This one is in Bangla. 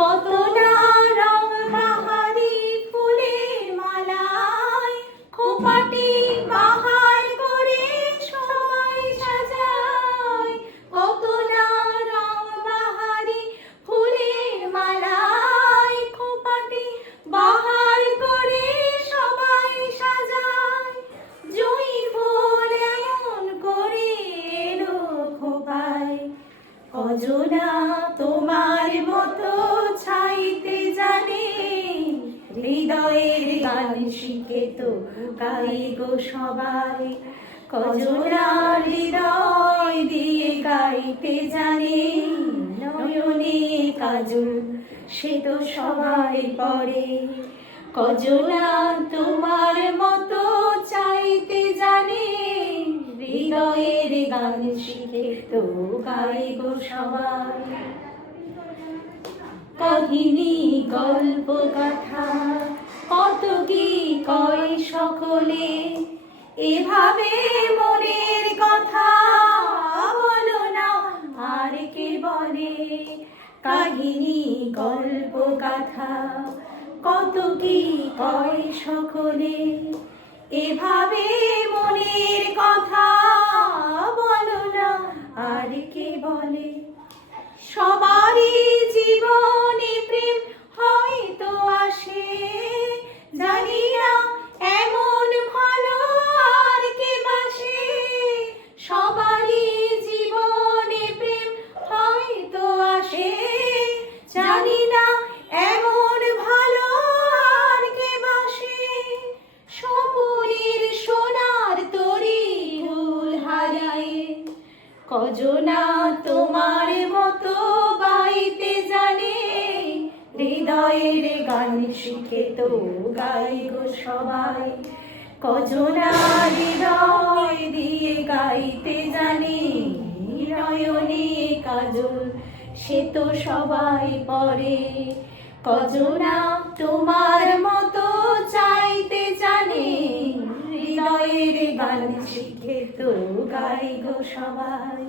কত না রং বাহারি ফুলের মালায় খোপাটি বাহার করে সবাই সাজায়। কত না রং বাহারি ফুলের মালায় খোপাটি বাহার করে সবাই সাজায়। জুঁই ফুল এমন করে এলো খোপায়, কজনা তোমার মতো ছাইতে জানে। হৃদয়ের গান শিখে তো গাই গো সবাই, কজনা হৃদয় দিয়ে গাইতে জানে। নয়নে কাজল সে তো সবাই পড়ে, কজনা তোমার মতো চাইতে জানে। হৃদয়ের গান শিখে তো গাই গো সবাই। কাহিনী গল্প গাথা কত কি কয় সকলে, এভাবে মনের কথা বলো না আর কে বলে। কাহিনী গল্প গাথা কত কি কয় সকলে, এভাবে মনের কথা বলো না আর কে বলে। সবারই জীবনে প্রেম হয়তো আসে, জানি না এমন ভালো আর কে বাসে। সবারই জীবনে প্রেম হয়তো আসে, জানি না এমন ভালো আর কে বাসে। স্বপনের সোনার তরী ফুল হারায়, কজনা তোমার মতো গাইতে জানে। হৃদয়ের গান শিখে তো গাই গো সবাই, কজনা হৃদয় দিয়ে গাইতে জানে। নয়নে কাজল সে তো সবাই পড়ে, কজনা তোমার মতো চাইতে জানে। হৃদয়ের গান শিখে তো গাই গো সবাই।